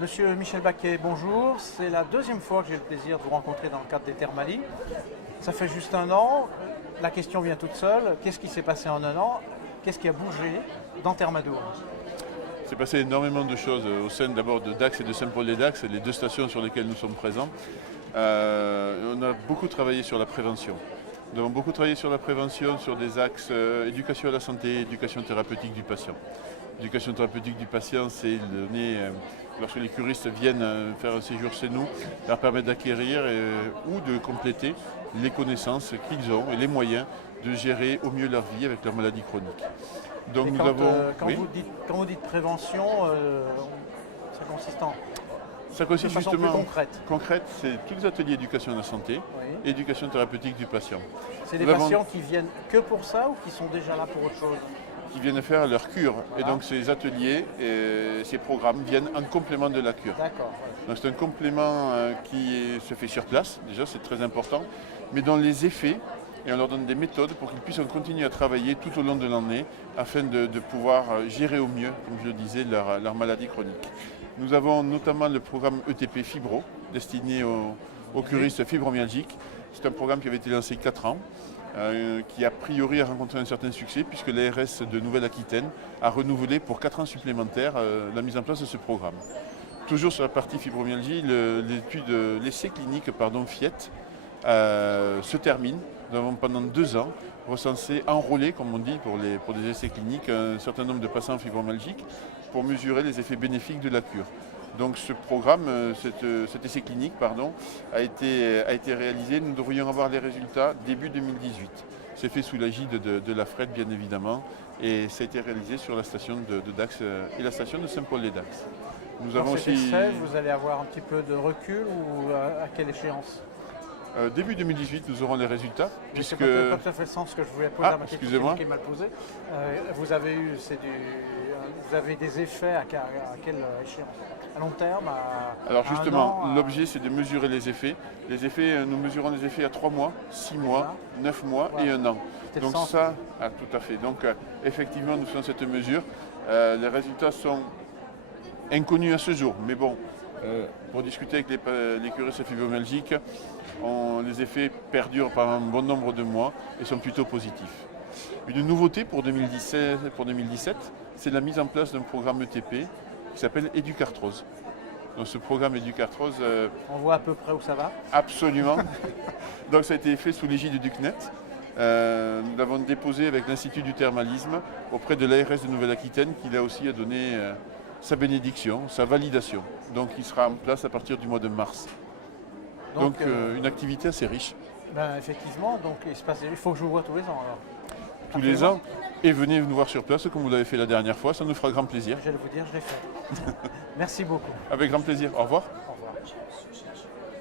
Monsieur Michel Baquet, bonjour. C'est la deuxième fois que j'ai le plaisir de vous rencontrer dans le cadre des Thermalies. Ça fait juste un an. La question vient toute seule. Qu'est-ce qui s'est passé en un an? Qu'est-ce qui a bougé dans Thermadour? Il s'est passé énormément de choses au sein d'abord de Dax et de Saint-Paul-des-Dax, les deux stations sur lesquelles nous sommes présents. On a beaucoup travaillé sur la prévention. Nous avons beaucoup travaillé sur la prévention, sur des axes éducation à la santé, éducation thérapeutique du patient. L'éducation thérapeutique du patient, c'est donner, lorsque les curistes viennent faire un séjour chez nous, leur permettre d'acquérir ou de compléter les connaissances qu'ils ont et les moyens de gérer au mieux leur vie avec leur maladie chronique. Donc quand vous dites prévention, ça consiste en... Ça consiste de façon justement plus concrète. Concrète, c'est tous les ateliers éducation à la santé, Oui. éducation thérapeutique du patient. C'est des patients qui viennent que pour ça ou qui sont déjà là pour autre chose? Qui viennent faire leur cure. Voilà. Et donc ces ateliers, ces programmes viennent en complément de la cure. D'accord. Donc c'est un complément qui se fait sur place, déjà c'est très important, mais dont les effets, et on leur donne des méthodes pour qu'ils puissent continuer à travailler tout au long de l'année afin de pouvoir gérer au mieux, comme je le disais, leur maladie chronique. Nous avons notamment le programme ETP Fibro, destiné aux curistes fibromyalgiques. C'est un programme qui avait été lancé il y a 4 ans, qui a priori a rencontré un certain succès puisque l'ARS de Nouvelle-Aquitaine a renouvelé pour 4 ans supplémentaires la mise en place de ce programme. Toujours sur la partie fibromyalgie, l'essai clinique FIET se termine. Nous avons pendant 2 ans recensé, enrôlé comme on dit pour des essais cliniques, un certain nombre de patients fibromyalgiques pour mesurer les effets bénéfiques de la cure. Donc ce programme, cet essai clinique a été réalisé. Nous devrions avoir les résultats début 2018. C'est fait sous l'agide de la FRED bien évidemment et ça a été réalisé sur la station de Dax et la station de Saint-Paul-des-Dax. Nous avons cet essai, vous allez avoir un petit peu de recul ou à quelle échance? Début 2018, nous aurons les résultats. C'est pas tout à fait le sens que je voulais poser à ma question qui est mal posée. Vous avez des effets à quelle échéance? À long terme? Alors justement, l'objet c'est de mesurer les effets. Les effets, nous mesurons les effets à 3 mois, 6 mois, 9 mois et 1 an. Donc ça, tout à fait. Donc effectivement, nous faisons cette mesure. Les résultats sont inconnus à ce jour, mais bon, pour discuter avec les curistes fibromyalgiques, les effets perdurent pendant un bon nombre de mois et sont plutôt positifs. Une nouveauté pour 2017, c'est la mise en place d'un programme ETP qui s'appelle Éducarthrose. Donc ce programme Éducarthrose... On voit à peu près où ça va? Absolument. Donc ça a été fait sous l'égide du CNET. Nous l'avons déposé avec l'Institut du thermalisme auprès de l'ARS de Nouvelle-Aquitaine qui là aussi a donné sa bénédiction, sa validation. Donc il sera en place à partir du mois de mars. Donc une activité assez riche. Effectivement, donc il faut que je vous voie tous les ans alors. Tous les ans. Et venez nous voir sur place comme vous l'avez fait la dernière fois, ça nous fera grand plaisir. Je vais vous dire, je l'ai fait. Merci beaucoup. Avec grand plaisir. Au revoir. Au revoir.